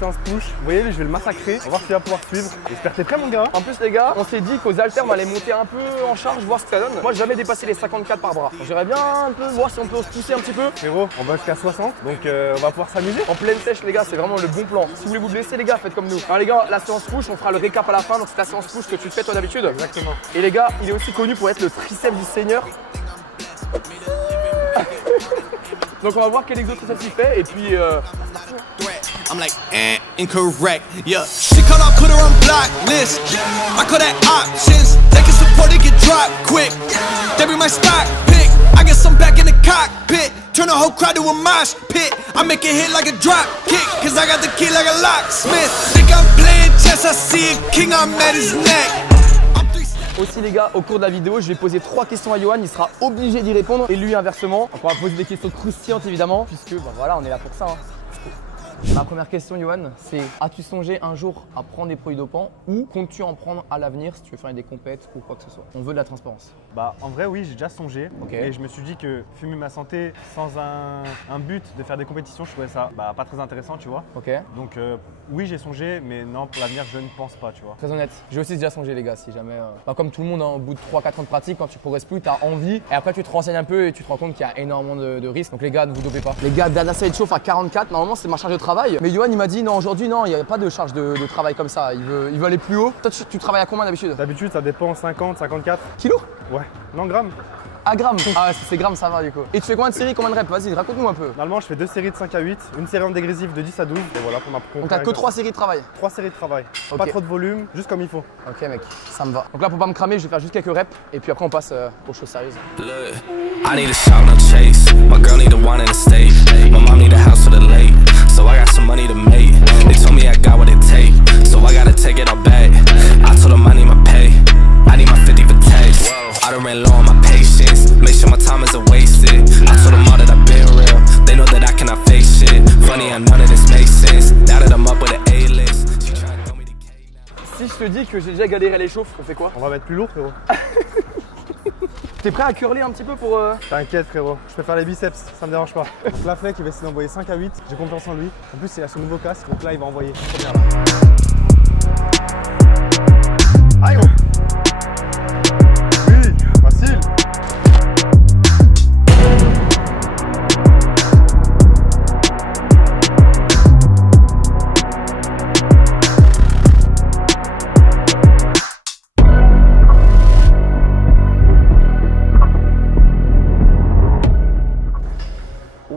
séance push. Vous voyez, je vais le massacrer. On va voir s'il va pouvoir suivre. J'espère que t'es prêt, mon gars. En plus, les gars, on s'est dit qu'aux haltères, on allait monter un peu en charge, voir ce que ça donne. Moi, j'ai jamais dépassé les 54 par bras. J'aimerais bien un peu voir si on peut se pousser un petit peu. Frérot, on va jusqu'à 60, donc on va pouvoir s'amuser. En pleine sèche, les gars, c'est vraiment le bon plan. Si vous voulez vous blesser, les gars, faites comme nous. Alors, les gars, la séance push, on fera le récap à la fin. Donc, c'est la séance push que tu fais toi d'habitude. Exactement. Et les gars, il est aussi connu pour être le triceps du seigneur. Donc, on va voir quel exo triceps il fait. Et puis, I'm like, incorrect, yeah. She call, I put her on blacklist. I call that options. They can support it, get dropped quick. They be my stock pick. I get some back in the cockpit. Turn the whole crowd to a mosh pit. I make it hit like a drop kick. Cause I got the key like a locksmith. Think I'm playing chess, I see a king, I'm at his neck. aussi les gars, au cours de la vidéo, je vais poser 3 questions à Yohan, il sera obligé d'y répondre et lui inversement. Donc on va poser des questions croustillantes évidemment, puisque bah voilà, on est là pour ça. Ma première question, Yohan, c'est as-tu songé un jour à prendre des produits dopants ou comptes-tu en prendre à l'avenir si tu veux faire des compètes ou quoi que ce soit? On veut de la transparence. Bah en vrai oui, j'ai déjà songé, Ok. et je me suis dit que fumer ma santé sans un but de faire des compétitions, je trouvais ça pas très intéressant, tu vois. Ok. Donc oui, j'ai songé, mais non, pour l'avenir, je ne pense pas, tu vois. Très honnête, j'ai aussi déjà songé les gars, si jamais, comme tout le monde, hein, au bout de 3-4 ans de pratique, quand tu progresses plus, tu as envie et après tu te renseignes un peu et tu te rends compte qu'il y a énormément de risques. Donc les gars, ne vous dopez pas. Les gars, Dana Side chauffe à 44, normalement c'est ma charge de travail, mais Yohan il m'a dit non, aujourd'hui non, il n'y a pas de charge de travail comme ça, il veut aller plus haut. Toi tu travailles à combien d'habitude? D'habitude, ça dépend 50, 54. Kilos? Ouais, non, grammes. Ah, grammes. Ah ouais, c'est grammes, ça va du coup. Et tu fais combien de séries, combien de reps? Vas-y, raconte-nous un peu. Normalement, je fais 2 séries de 5 à 8, une série en dégressif de 10 à 12, et voilà pour ma Donc t'as que 3 séries de travail? 3 séries de travail. Ok. Pas trop de volume, juste comme il faut. Ok mec, ça me va. Donc là pour pas me cramer, je vais faire juste quelques reps et puis après on passe aux choses sérieuses. Look, I need a shot, no chase. My girl need a wine and a steak. My mom need a house for the lake. So I got some money to make. They told me I got what it take. So I gotta take it all back. I told them I need my pay. I need my 50 for tax. I done ran low on my patience. Make sure my time isn't wasted. I told them all that I've been real. They know that I cannot fake shit. Funny, I none of this makes sense. Now that I'm up with an A-list. She tryna throw me the K now. Si je te dis que j'ai déjà galéré les chauffes, on fait quoi? On va mettre plus lourd, frérot. T'es prêt à curler un petit peu pour T'inquiète, frérot, je peux faire les biceps, ça me dérange pas. Donc là, Fleck, il va essayer d'envoyer 5 à 8, j'ai confiance en lui. En plus, il a son nouveau casque, donc là, il va envoyer. Trop bien, là. Aïe, gros. Oui, facile.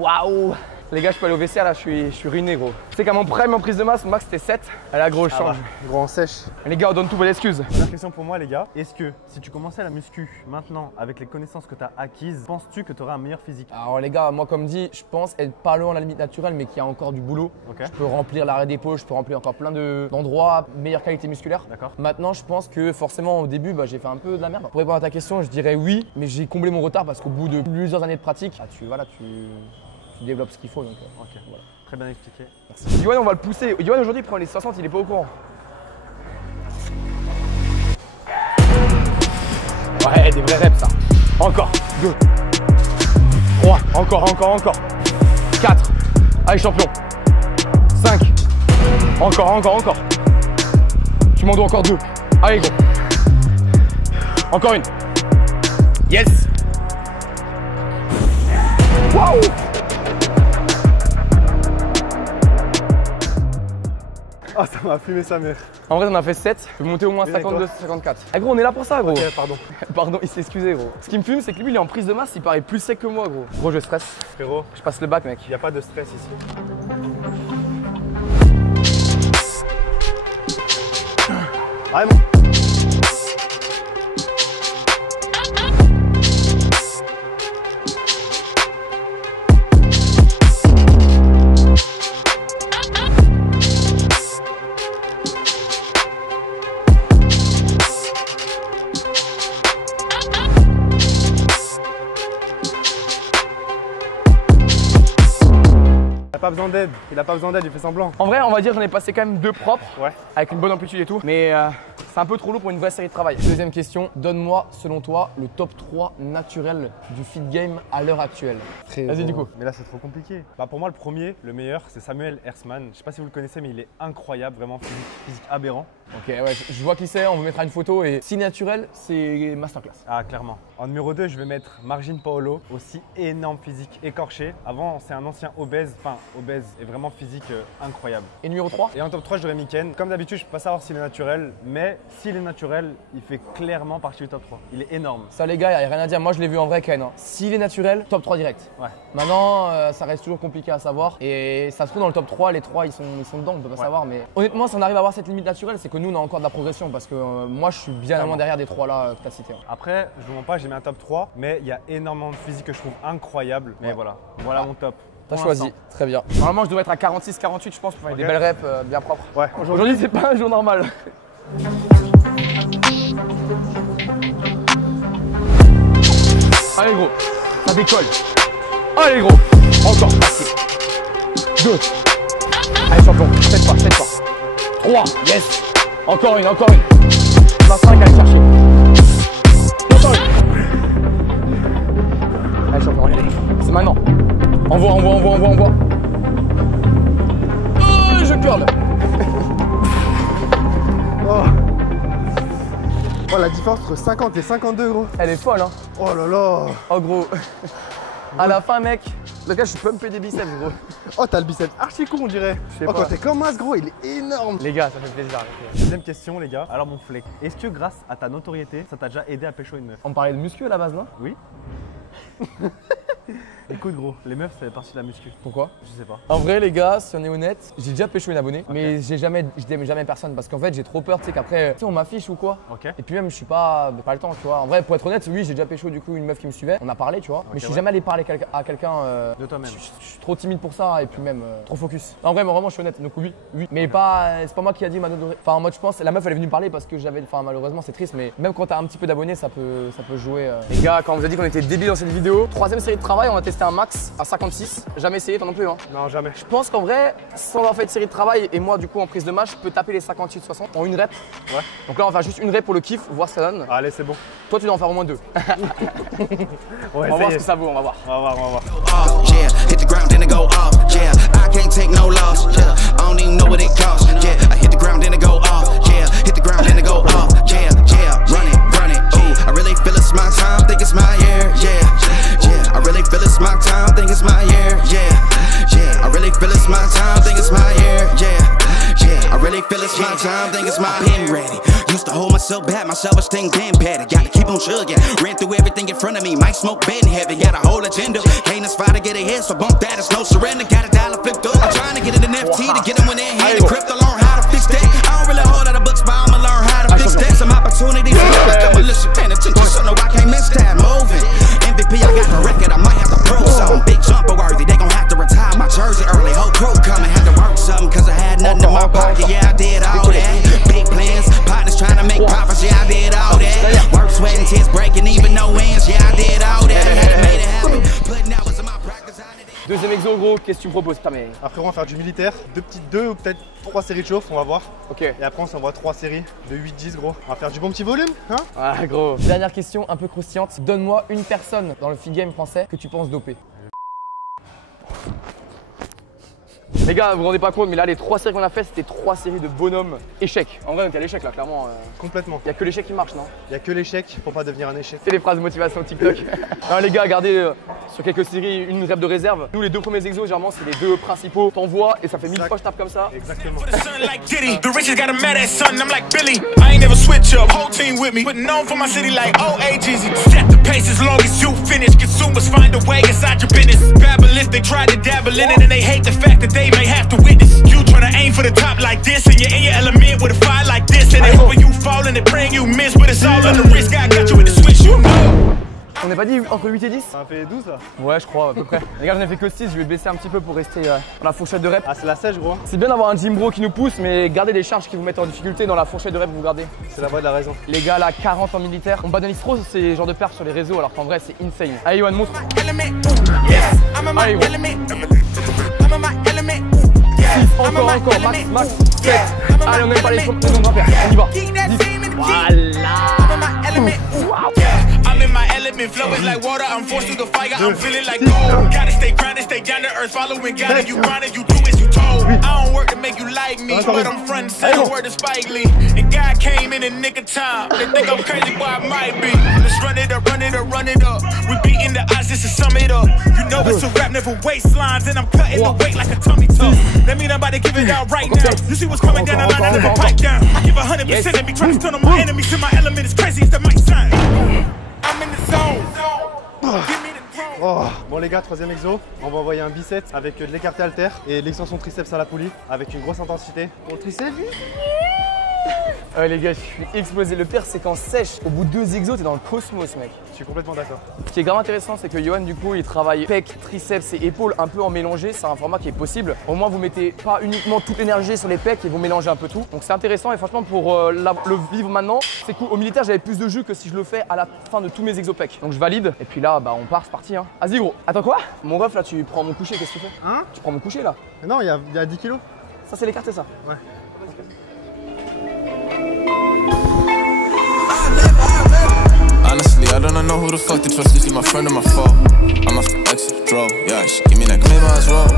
waouh! Les gars, je peux aller au vestiaire là, je suis ruiné gros. Tu sais qu'à mon prime en prise de masse, max c'était 7. Elle a gros, je change. Gros, on sèche. Les gars, on donne tout vos excuses. Première question pour moi, les gars. Est-ce que si tu commençais la muscu maintenant avec les connaissances que tu as acquises, penses-tu que tu aurais un meilleur physique? Alors les gars, moi comme dit, je pense être pas loin de la limite naturelle, mais qu'il y a encore du boulot. Ok. Je peux remplir l'arrêt d'épaule, je peux remplir encore plein d'endroits, meilleure qualité musculaire. D'accord. Maintenant, je pense que forcément au début, j'ai fait un peu de la merde. Pour répondre à ta question, je dirais oui, mais j'ai comblé mon retard parce qu'au bout de plusieurs années de pratique, tu développes ce qu'il faut. Donc, Ok, voilà. Très bien expliqué. Merci. Yohan, on va le pousser. Yohan aujourd'hui il prend les 60, il est pas au courant. Ouais, des vrais reps ça. Encore. 2. 3. Encore. 4. Allez champion. 5. Encore. Tu m'en dois encore 2. Allez gros. Encore une. Yes. Waouh. Ah, ça m'a fumé sa mère. En vrai, on a fait 7. Je peux monter au moins Bien, 52, 54. Ah gros, on est là pour ça, gros. Ok, pardon. Pardon, il s'est excusé, gros. Ce qui me fume, c'est que lui, il est en prise de masse, il paraît plus sec que moi, gros. Gros, je stresse. Frérot, Je passe le bac, mec. il n'y a pas de stress ici. Allez, bon. Il a pas besoin d'aide, il fait semblant. En vrai, on va dire j'en ai passé quand même 2 propres, Ouais. avec une bonne amplitude et tout. Mais C'est un peu trop lourd pour une vraie série de travail. Deuxième question, donne-moi, selon toi, le top 3 naturel du fit game à l'heure actuelle. Vas-y du coup. Mais là, c'est trop compliqué. Bah, pour moi, le premier, le meilleur, c'est Samuel Hersman. Je sais pas si vous le connaissez, mais il est incroyable, vraiment physique aberrant. Ok, ouais, je vois qui c'est, on vous mettra une photo et si naturel, c'est masterclass. Ah, clairement. En numéro 2, je vais mettre Margin Paolo, aussi énorme physique, écorché. Avant, c'est un ancien obèse, et vraiment physique incroyable. Et numéro 3? Et en top 3, je dirais Miken. Comme d'habitude, je peux pas savoir s'il est naturel, mais s'il est naturel, il fait clairement partie du top 3. Il est énorme. Ça les gars, il n'y a rien à dire. Moi je l'ai vu en vrai Ken. S'il est naturel, top 3 direct. Ouais. Maintenant, ça reste toujours compliqué à savoir. Et ça se trouve dans le top 3, les 3 ils sont dedans, on peut pas savoir. Mais honnêtement, si on arrive à avoir cette limite naturelle, c'est que nous on a encore de la progression. Parce que moi je suis bien loin derrière des 3 là que tu as cités. Après, je vous mens pas, j'ai mis un top 3, mais il y a énormément de physique que je trouve incroyable. Mais voilà mon top. T'as choisi, très bien. Normalement je devrais être à 46-48 je pense pour faire des belles reps bien propres. Ouais. Aujourd'hui c'est pas un jour normal. Allez gros, ça décolle. Allez gros, encore, facile. 2. Allez champion, 7 pas. 3, yes. Encore une. 5, allez chercher. Allez champion, allez. C'est maintenant. Envoie. Oh, je curle. Oh, la différence entre 50 et 52 gros. Elle est folle hein. Oh là là. Oh gros. À la fin mec, le gars je suis pumpé des biceps gros. Oh t'as le biceps archi con on dirait. Je sais pas. Quand t'es comme As gros, il est énorme. Les gars, ça fait plaisir. Deuxième question les gars. Alors mon flec, est-ce que grâce à ta notoriété, ça t'a déjà aidé à pécho une meuf? On parlait de muscu à la base non? Oui. Écoute gros, les meufs ça fait partie de la muscu. Pourquoi? Je sais pas. En vrai les gars, si on est honnête, j'ai déjà pécho une abonnée, mais je n'aime jamais personne parce qu'en fait j'ai trop peur, tu sais qu'après, on m'affiche ou quoi. Ok. Et puis même je suis pas le temps, tu vois. En vrai pour être honnête, oui j'ai déjà pécho du coup une meuf qui me suivait, on a parlé tu vois, mais je suis jamais allé parler à quelqu'un de toi-même. Je suis trop timide pour ça et puis même trop focus. En vrai, vraiment je suis honnête, donc oui. Mais pas, c'est pas moi qui a dit ma note de... Enfin en mode je pense, la meuf elle est venue me parler parce que j'avais, enfin malheureusement c'est triste, mais même quand t'as un petit peu d'abonnés ça peut jouer. Les gars, quand on vous a dit qu'on était débiles dans cette vidéo, troisième série de travail, on a testé un max à 56, jamais essayé, toi non plus hein? Non jamais. Je pense qu'en vrai, sans avoir fait de série de travail et moi du coup en prise de match, je peux taper les 58-60 en une rep. Ouais. Donc là on va faire juste une rep pour le kiff, voir ce que ça donne. Allez c'est bon. Toi tu dois en faire au moins 2. On va voir ce que ça vaut, on va voir. On va voir. Yeah, hit the ground then it go off. Yeah, I can't take no loss. Yeah, I don't even know what it costs. Yeah, I hit the ground then it go off. Yeah, hit the ground then it go off. Yeah, run it. Ooh, I really feel it's my time, think it's my year. Yeah, I really feel it's my time, think it's my year. Yeah, I really feel it's my time, think it's my year. Yeah, I really feel it's my time, think it's my been ready. Used to hold myself back, my self-esteem been better. Gotta keep on chugging, ran through everything in front of me. Might smoke bed in heaven, got a whole agenda. Can't aspire to get ahead, so bump that, it's no surrender. Got a dollar flipped up, I'm trying to get an NFT to get them when they're hand. The crypto, learn how to fix that. I don't really hold out of books, but I'ma learn how to fix that. Some opportunities, demolition, paying attention, so no, I can't miss that. Moving, MVP, I got the record, I might have to prove something. Big jumper worthy, they gon' have to retire my jersey early. Whole crew coming, had to work something, cause I had nothing in my pocket. Yeah, I did all that. Big plans, partners trying to make profits. Yeah, I did all that. Work, sweat, and tears breaking, even no ends. Yeah, I did all that. Had made it happen. Putting hours in my practice. Deuxième exo gros, qu'est-ce que tu me proposes? Putain mais... Après on va faire du militaire, deux ou peut-être 3 séries de chauffe, on va voir. Ok. Et après on s'envoie 3 séries de 8-10 gros. On va faire du bon petit volume, hein? Ah gros. Dernière question un peu croustillante. Donne-moi une personne dans le fit game français que tu penses doper. Les gars, vous vous rendez pas compte, mais là les 3 séries qu'on a fait, c'était 3 séries de bonhommes échecs. En vrai, on était à l'échec là, clairement. Complètement. Il y a que l'échec qui marche, non? Il y a que l'échec pour pas devenir un échec. C'est les phrases de motivation TikTok. Alors les gars, regardez sur quelques séries une rep de réserve. Nous les 2 premiers exos, généralement c'est les 2 principaux. T'envoies et ça fait 1000 fois je tape comme ça. Exactement. The richest got a mad ass son, I'm like Billy. I ain't never switch up, whole team with me. But known for my city like OAGZ. Set the pace as long as you finish. Consumers find a way inside your business. Babble if they try to dabble in it and they hate the fact that they may have to witness. You tryna aim for the top like this, and you're in your element with a fire like this, and they hoping you fall and they praying you miss, but it's all on the risk. I got you with the switch, you know. On n'est pas dit entre 8 et 10? Ça a fait 12 là? Ouais, je crois à peu près. Les gars, j'en ai fait que 6, je vais baisser un petit peu pour rester dans la fourchette de rep. Ah, c'est la sèche gros. C'est bien d'avoir un gym bro qui nous pousse, mais gardez les charges qui vous mettent en difficulté dans la fourchette de rep, vous gardez. C'est la voie de la raison. Les gars, là, 40 en militaire. On badonise trop ces genres de perfs sur les réseaux, alors qu'en vrai, c'est insane. Allez, Yohan, montre. Allez, gros. 6, encore, max, 7. Allez, on n'aime pas les nombres impairs, on y va. 10. Voilà. I'm in my element, flow is like water. I'm forced through the fire. I'm feeling like gold. Gotta stay grounded, stay down to earth. Following God, and you grinding, you do as you told. I don't work to make you like me, but I'm front and center. Word to Spike Lee, and God came in the nick of time. They think I'm crazy, but I might be. Let's run it up, run it up, run it up. We beating the odds just to sum it up. You know it's a rap, never waistlines, and I'm cutting the weight like a tummy tuck. That mean I'm about to give it out right now. You see what's coming down the line, I never pipe down. I give 100% and be trying to turn on my enemies to my element. It's crazy, it's the mic sign. I'm in the zone. Give me the tone. Oh. Bon les gars, troisième exo, on va envoyer un bicep avec de l'écarté halter et l'extension triceps à la poulie avec une grosse intensité. Pour le triceps, les gars, je suis explosé. Le pire, c'est qu'en sèche, au bout de 2 exos, t'es dans le cosmos, mec. je suis complètement d'accord. Ce qui est grave intéressant, c'est que Yohan, du coup, il travaille pec, triceps et épaules un peu en mélangé. C'est un format qui est possible. Au moins, vous mettez pas uniquement toute l'énergie sur les pecs et vous mélangez un peu tout. Donc, c'est intéressant. Et franchement, pour le vivre maintenant, c'est cool. Au militaire, j'avais plus de jus que si je le fais à la fin de tous mes exos pecs. Donc, je valide. Et puis là, bah, on part, c'est parti. Hein. Vas-y, gros. Attends, quoi? Mon ref, là, tu prends mon coucher. Qu'est-ce que tu fais? Hein? Tu prends mon coucher, là? Non, il y a 10 kilos. Ça, c'est l'écarté, ça? Ouais. Honestly, I don't know who the fuck to trust. Is she my friend or my foe? I'm off the exit, draw. Yeah, she give me that claim I was wrong.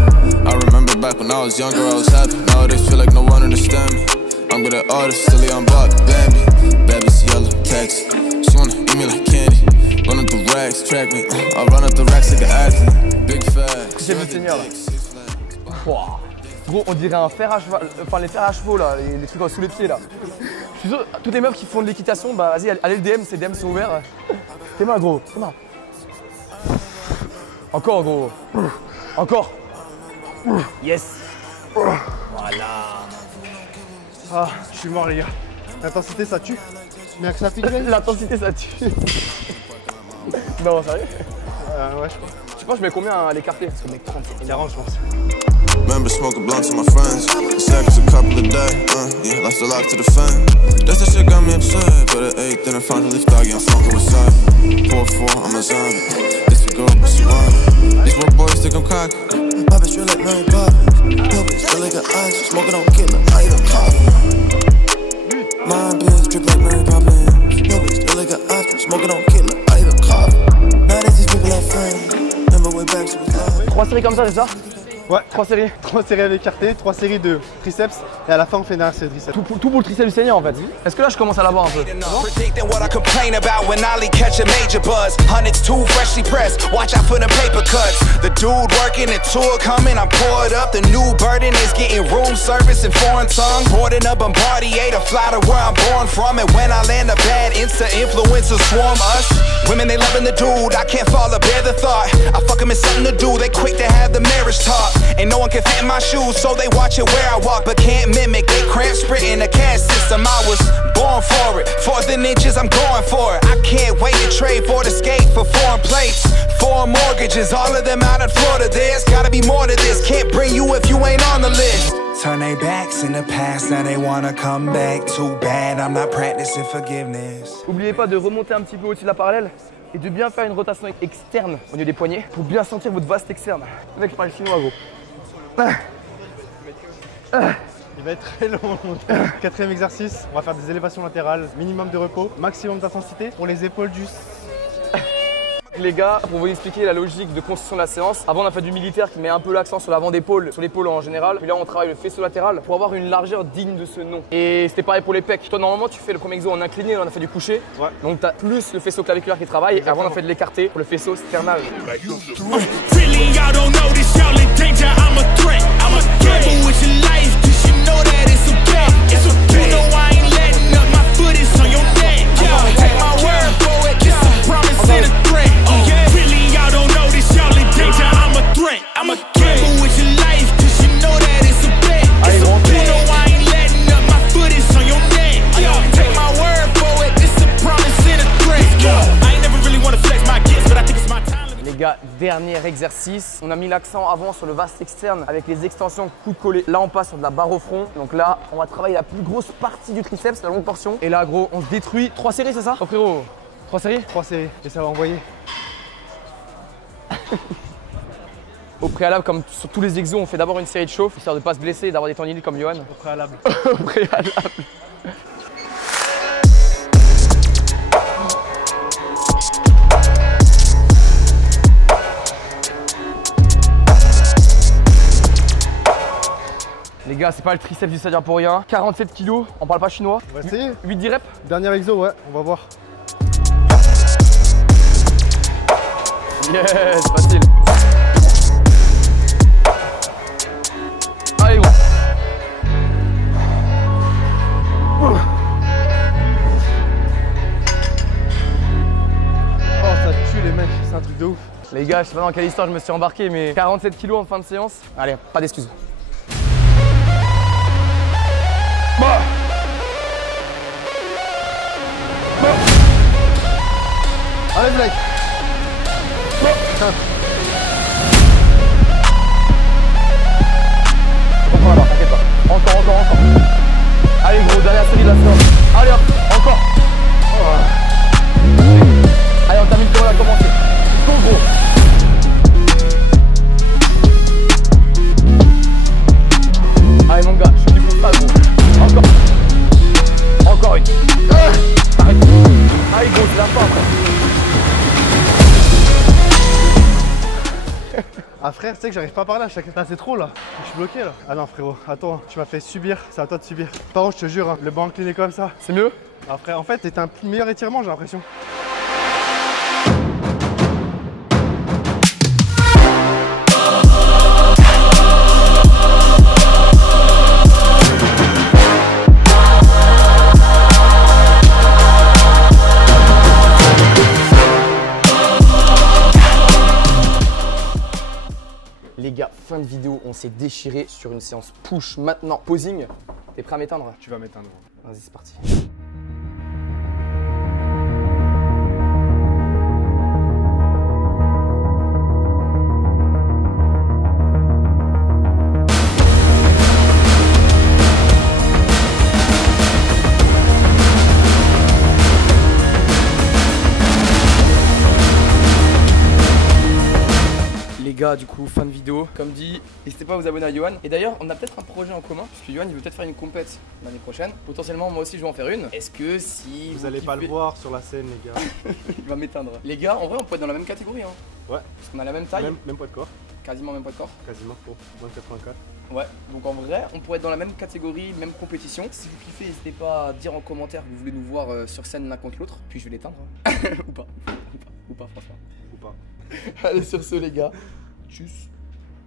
I remember back when I was younger, I was happy. Nowadays feel like no one understand me. I'm good at artists, silly, I'm bought Bambi. Baby's yellow, text. She wanna eat me like candy. Run up the racks, track me. I run up the racks like an athlete. Big fat. J'ai vu tenir là. Wow. Gros, on dirait un fer à cheval, enfin les fers à chevaux là, les trucs sous les pieds là. Je suis sûr, toutes les meufs qui font de l'équitation, bah vas-y, allez le DM, ces DM sont ouverts. Tes mains, gros, tes mains. Encore, gros. Encore. Yes. Voilà. Ah, je suis mort les gars. L'intensité ça tue. Mais avec ça figure. L'intensité ça tue. Non, sérieux? Ouais, je crois. Tu penses que je mets combien à l'écarté? Parce que mec, 30, c'est énorme, je pense. Remember smoking blunts with my friends. Seconds a couple of days. Yeah, lost a lot to the fan. That's the shit got me upset. But at 8, then I finally thought, yeah, I'm smoking with side. 4-4, I'm a zombie. This a girl, but she want. These little boys think I'm cocky. My bitch feel like Mary Poppins. Your bitch feel like an ice. Smoking on killer, I eat a coffee. My bitch drip like Mary Poppins. Your bitch feel like an ice. Smoking on killer, I eat a coffee. Now that these people are friends. Remember way back, she was love. 3 séries comme ça, c'est ça? Ouais. 3 séries. 3 séries avec écarté, 3 séries de triceps et à la fin on fait une série de triceps. Tout pour le triceps du Seigneur en fait. Est-ce que là je commence à l'avoir un peu? Predicting what I complain about when Ollie catch a major buzz. Hundreds too freshly pressed. Watch out for the paper cuts. The dude working, the tour coming. I'm poured up. The new burden is getting room service in foreign tongue. Boarding a Bombardier to fly to where I'm born from. And when I land a bad Insta influencers swarm us. Women they loving the dude. I can't fall or bear the thought. I fuck him, it's something to do. They quick to have the marriage talk. And no one can fit in my shoes, so they watch it where I walk, but can't mimic. They cramp sprinting the caste system. I was born for it. 4th and inches, I'm going for it. I can't wait to trade for the skate for foreign plates. 4 mortgages, all of them out in Florida. There's gotta be more to this. Can't bring you if you ain't on the list. Turn their backs in the past, now they wanna come back. Too bad, I'm not practicing forgiveness. N'oubliez pas de remonter un petit peu au-dessus de la parallèle et de bien faire une rotation externe au niveau des poignets pour bien sentir votre vaste externe. Le mec, je parle chinois, gros. Il va être très long. 4e exercice, on va faire des élévations latérales, minimum de repos, maximum d'intensité pour les épaules juste. Les gars, pour vous expliquer la logique de construction de la séance, avant on a fait du militaire qui met un peu l'accent sur l'avant d'épaule, sur l'épaule en général. Puis là on travaille le faisceau latéral pour avoir une largeur digne de ce nom. Et c'était pareil pour les pecs. Toi normalement tu fais le premier exo en incliné, on a fait du coucher. Ouais. Donc t'as plus le faisceau claviculaire qui travaille. Et avant on a fait de l'écarté pour le faisceau sternal. Les gars, dernier exercice. On a mis l'accent avant sur le vaste externe avec les extensions coup de collet. Là, on passe sur de la barre au front. Donc là, on va travailler la plus grosse partie du triceps, la longue portion. Et là, gros, on se détruit. 3 séries, c'est ça? Oh frérot, 3 séries? 3 séries et ça va envoyer. Au préalable, comme sur tous les exos, on fait d'abord une série de chauffe, histoire de pas se blesser et d'avoir des tendinites comme Johan. Au préalable. Au préalable. Les gars, c'est pas le triceps du Sadia pour rien. 47 kilos, on parle pas chinois. On va essayer. 8-10 reps. Dernier exo, ouais, on va voir. Yes, facile. Allez, gros. Oh, ça tue les mecs, c'est un truc de ouf. Les gars, je sais pas dans quelle histoire je me suis embarqué, mais 47 kilos en fin de séance. Allez, pas d'excuses. Allez, mec. Encore là-bas, t'inquiète pas. Encore. Allez, gros, dernière série de la séance. Allez, hop, encore. Allez, on termine, on a commencé. Go, gros. Allez, mon gars, je suis pour ça, gros. Encore une. Arrête. Allez, gros, c'est la fin après. Ah frère, tu sais que j'arrive pas à parler à chaque... Ah, c'est trop là, je suis bloqué là. Ah non frérot, attends, tu m'as fait subir, c'est à toi de subir. Par contre, je te jure, hein, le banc incliné comme ça. C'est mieux? Ah frère, en fait, c'est un meilleur étirement, j'ai l'impression. Les gars, fin de vidéo, on s'est déchiré sur une séance push. Maintenant, posing. T'es prêt à m'éteindre? Tu vas m'éteindre. Vas-y, c'est parti. Les gars, du coup, fin de vidéo. Comme dit, n'hésitez pas à vous abonner à Johan. Et d'ailleurs, on a peut-être un projet en commun, parce que Johan, il veut peut-être faire une compète l'année prochaine. Potentiellement, moi aussi, je vais en faire une. Est-ce que si Vous allez pas le voir sur la scène, les gars. Il va m'éteindre. Les gars, en vrai, on peut être dans la même catégorie, hein. Ouais. Parce qu'on a la même taille, Même poids de corps, quasiment même poids de corps. quasiment, pour moins de 84. Ouais, donc en vrai, on pourrait être dans la même catégorie, même compétition. Si vous kiffez, n'hésitez pas à dire en commentaire que vous voulez nous voir sur scène l'un contre l'autre. Puis je vais l'éteindre. Ou pas, franchement. Ou pas. Allez, sur ce, les gars. Tchuss.